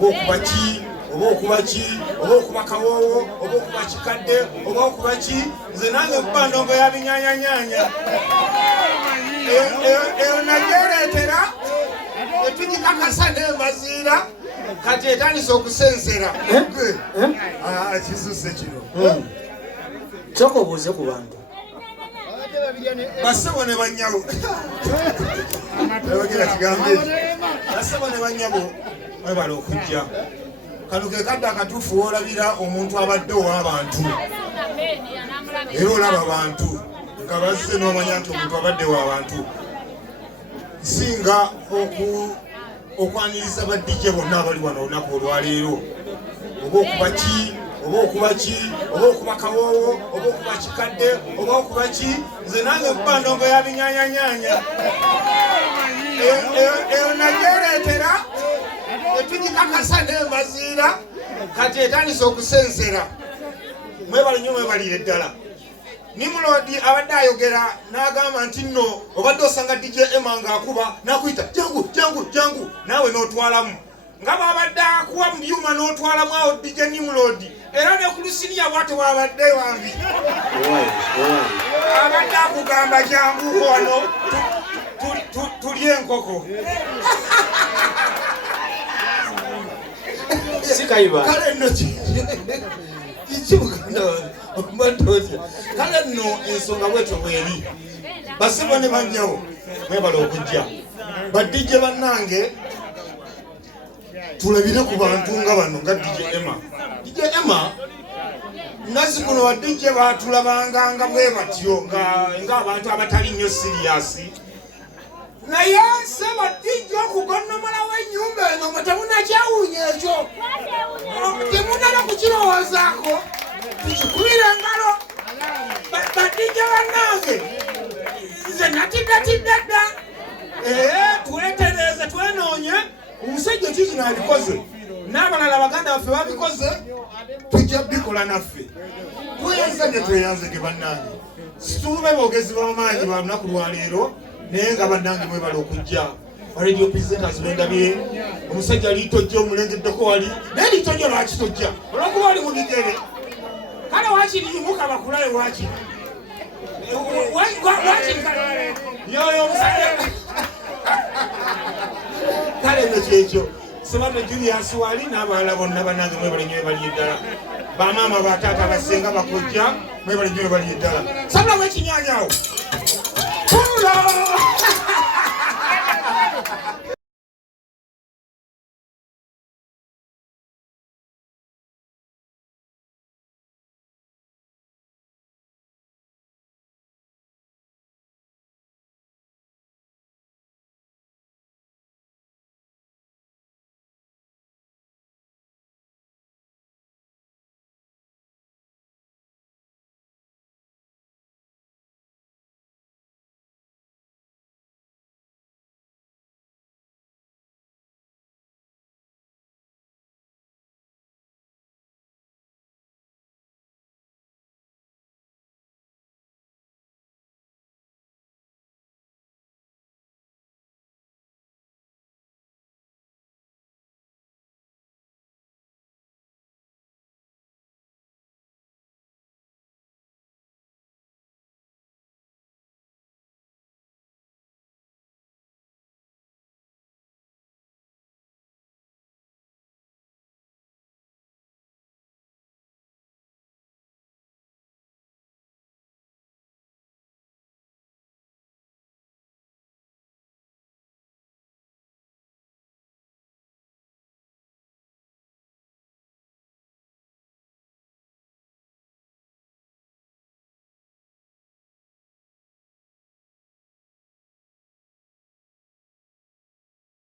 oba okuba ki oba okuba ki oba okuba kawoowo oba okuba kikadde oba okuba ki nze nange kuba ndongo ya binyanyanyanya eyo nagyereetera etugikakasa n'emaziira kati etandisa okusensera kisuse kino kyoko obuuze ku bantu basebo ne banyabo ayogera kigambo ekyo basebo ne banyabo mwebala okujja kano ke kadde akatuufu woolabira omuntu abadde ow'abantu era olaba abantu nga bazze n'omanya nti omuntu abadde w'abantu singa okwaniriza baddije bonna abali wano olunaku olwaleero oba okuba ki oba okuba ki oba okuba kawoowo oba okuba kikadde oba okuba ki nze nange kuba ndongo ya binyanyanyanya eyo nagyereetera etugikakasa n'emaziira kati etandisa okusensera mwebale nnyo mwebalire ddala Nimulodi abadde ayogera n'agamba nti nno obadde osanga DJ Emma ng'akuba n'akuyita jangu jangu jangu naawe n'otwalamu nga bw'abadde akuwa mu byuma n'otwalamu awo DJ Nimulodi era ne ku lusiniya bwate bw'abadde wambi abadde akugamba jangu wano tulye enkoko sikayiba kale nno ikibuganda ombatoza kale nno ensonga bwetyo bweri basebo ne banjawo mwebala okujja badije bannange tulabire ku bantu nga bano nga DJ Emma nazikuno badije batulabanga nga bwe batyo nga abantu abatali nnyo siriyasi naye seba DJ okugonnomola w'ennyumba eno nga temunakyawunya ekyo temunaba kukirowoozaako tukikubira engalo badije bannange nze natiddatidda dda twetereze twenoonye omusajja kikino abikoze n'abalala baganda baffe babikoze tujja bikola naffe tweyanze ne tweyanzege bannange situlube boogezi b'amaanyi ba lunaku lwaleero naye nga bannange mwebala okujja radio presenters bendabye omusajja liitojja omulengeddeko wali naye liitojja lwaki tojja olwokuba oli mu bigere kale wakiri yimuka bakulayo wakiri yoyo omusajja kale no kyekyo Sebato Julius wali n'abalala bonna bannange mwebale nnyo bali ddala bamaama bataata basenga bakojja mwebale nnyo bali ddala sabulamu ekinyanya awo